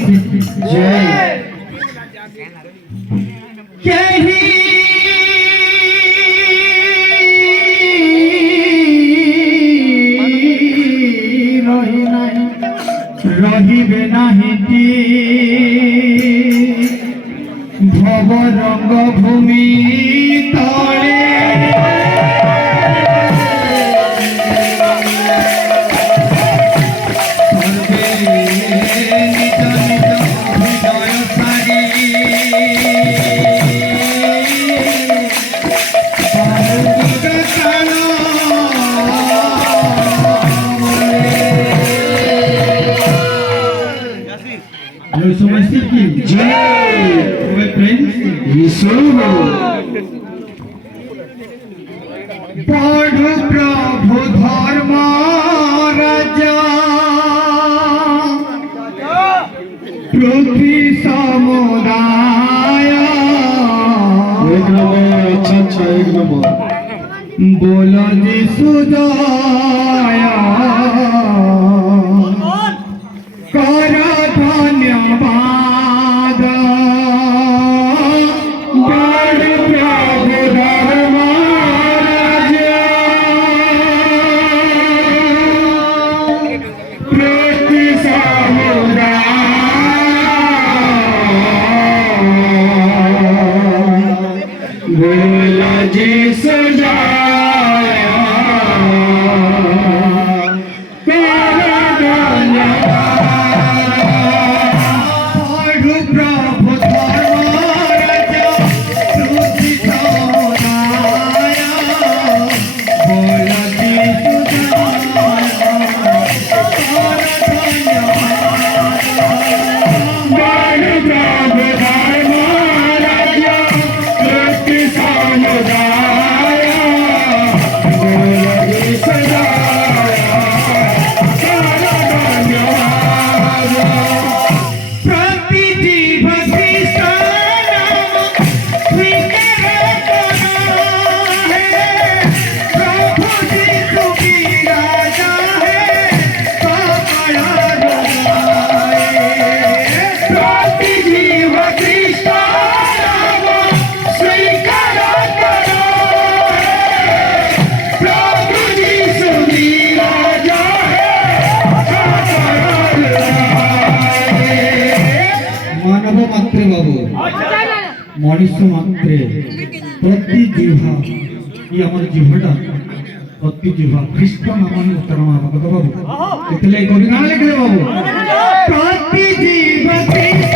की जय। यही रही नहीं रहिबे नहीं भव रंग भूमि तले की जय। बड़ प्रभु धर्म राजा पृथ्वी समुदाय एक नंबर। अच्छा एक नंबर। बोलो यीशु दया कर धन्यवाद बड़ प्रभु धर्म राजा पृथ्वी समुदाय बोलो यीशु मनुष्य मात्रे प्रति जिह्वा ये आम जिह्वाटा प्रति जिह्वा ख्रीष्ट नाम उत्तर भागवत बाबू इतने कवि ना लिखले बाबू प्रति जिह्वा ख्रीष्ट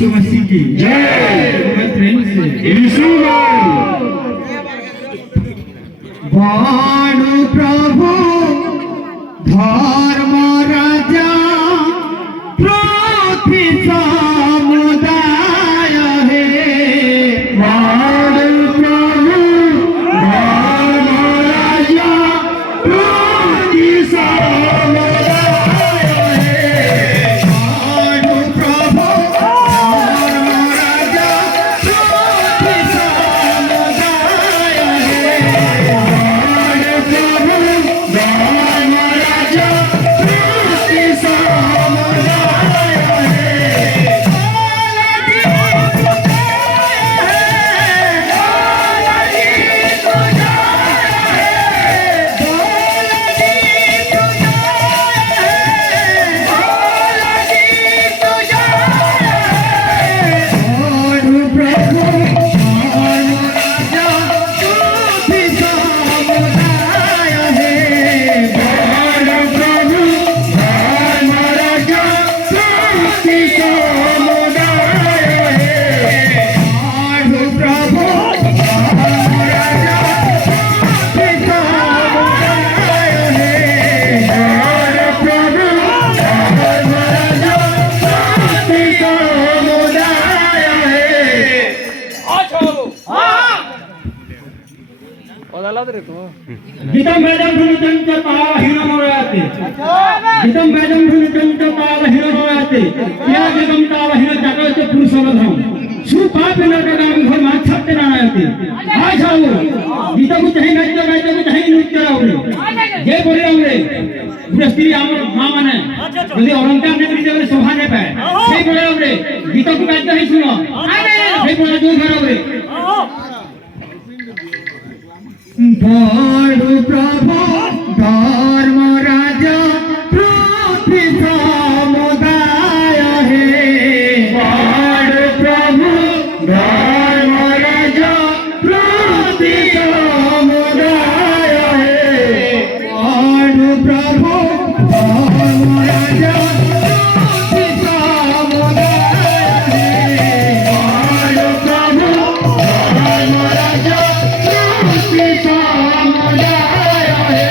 यीशु मसीह की जय। प्रेम से यीशु नाम बाणु प्रभु धर्म राजा पृथ्वी समुदाय हे बाणु प्रभु धर्म राजा पृथ्वी समुदाय हे बाणु प्रभु धर्म राजा पृथ्वी समुदाय हे बाणु प्रभु धर्म राजा पृथ्वी समुदाय हे बाणु प्रभु धर्म राजा पृथ्वी समुदाय हे बाणु प्रभु धर्म राजा पृथ्वी समुदाय हे बाणु प्रभु धर्म राजा पृथ्वी समुदाय हे बाणु प्रभु धर्म राजा पृथ्वी समुदाय हे गीतम वेदम धुनितंच ताल हिरमोयाते गीतम वेदम धुनितंच ताल हिरमोयाते क्या गीतम ताल हिर जगत पुरुषवधम सुपाप नरकगाम घर माछते नायाते आ जाओ गीत को चाहे नाट्य गाइते को चाहे नृत्य रावरे जे बोले रावरे गृहस्थी आमर मां माने যদি অলংকার নেত্রী যাবে শোভা নে পায় সেই বলে রাवरे गीत को गाइते है सुनो সেই বলে जो घर रावरे बाणु प्रभु धर्म राजा पृथ्वी समुदाय हे बाणु प्रभु धर्म राजा पृथ्वी समुदाय हे बाणु प्रभु धर्म राजा पृथ्वी समुदाय हे बाणु प्रभु धर्म राजा पृथ्वी समुदाय हे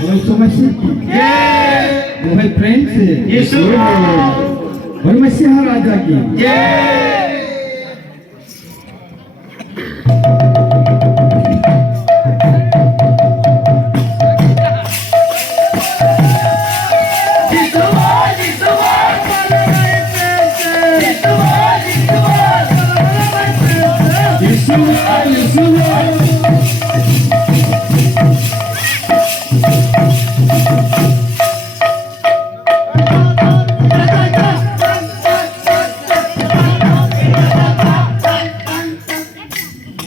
बोलो समस्या जय वो भाई फ्रेंड्स यीशु और मसीहा राजा की जय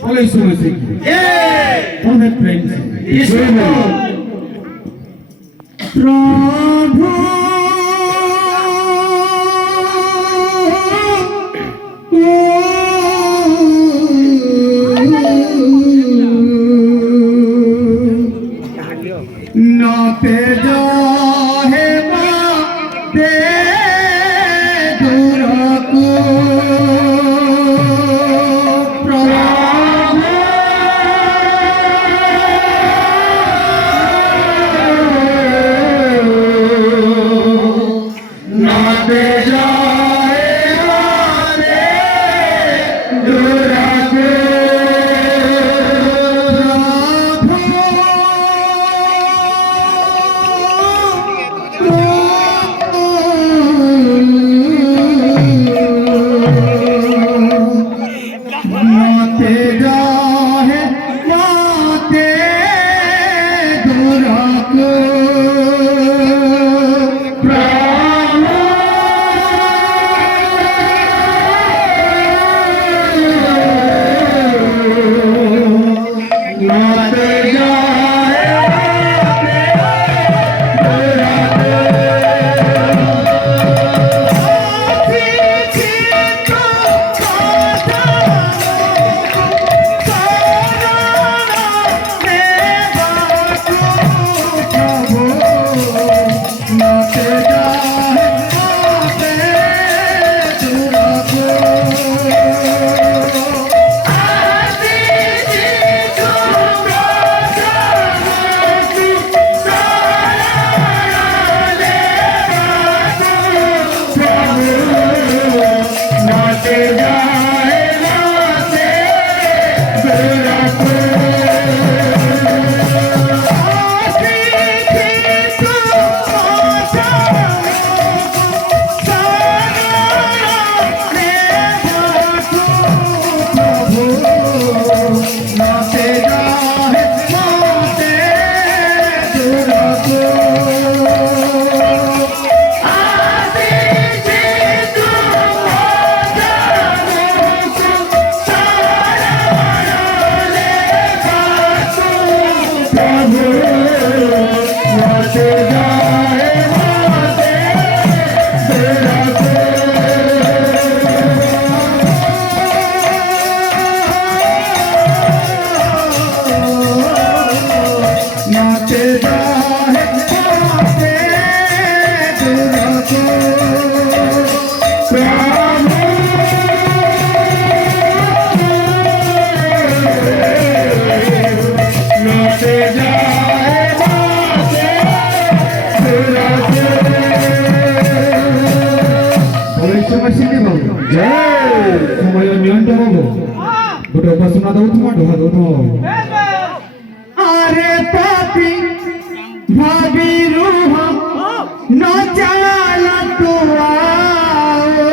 बोलो यीशु मसीह की जय वो भाई फ्रेंड्स यीशु प्रभु नाते जाहे माते दुरको नाते जाए माते दुराको नाते जाहे माते दुरको नाते जाए नाते जाए माते दुराको नाते जाहे माते दुरको नाते जाए माते दुराको नाते जाहे माते दुरको नाते जाए माते दुराको बोलो यीशु मसीह की बाबू जय समय नियंत्रण बाबू गोटे उपासना दउथमा ढोहा दउथमा अरे पापी भाभी रूह न चाला तो आओ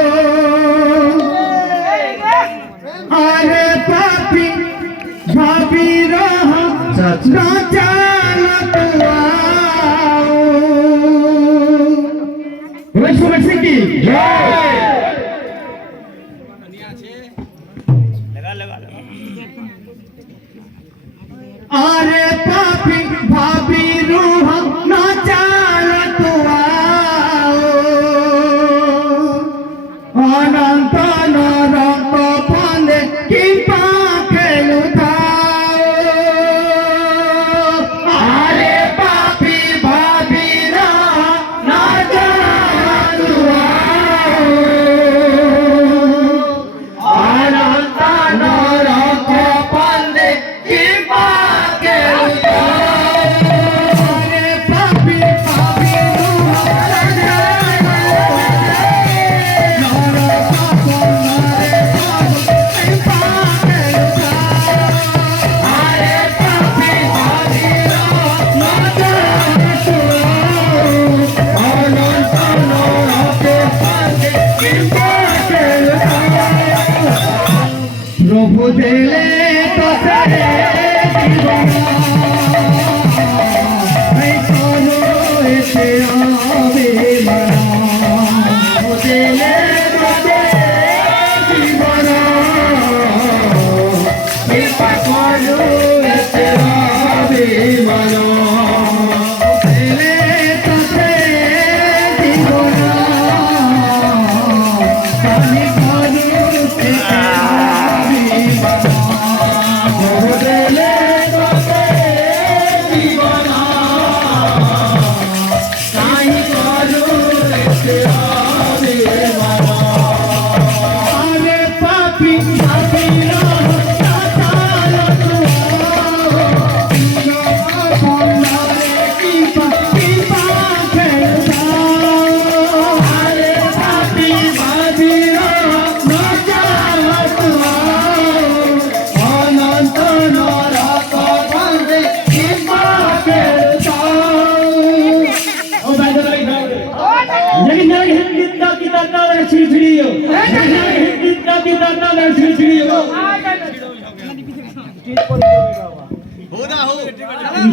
अरे पापी भाभी रूह न चाला तो आओ बोलो यीशु मसीह की जय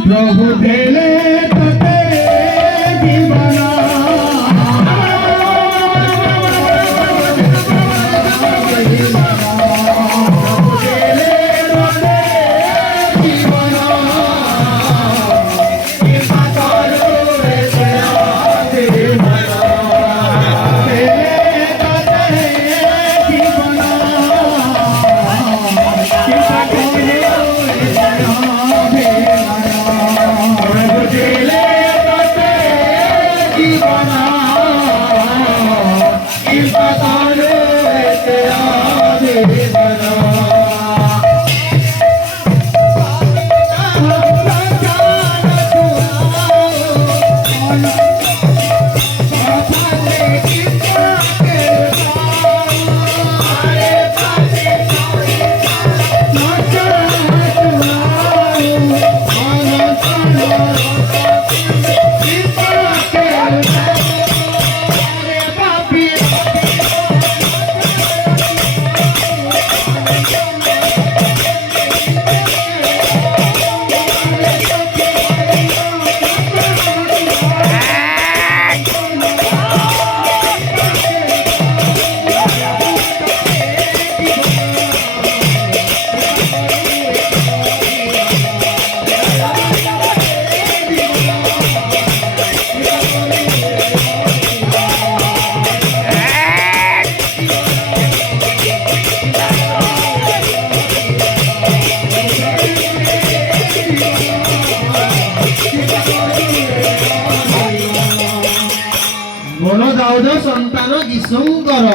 प्रभु देले तते दीवाना বন দাউদ সন্তান যিশুঙ্কর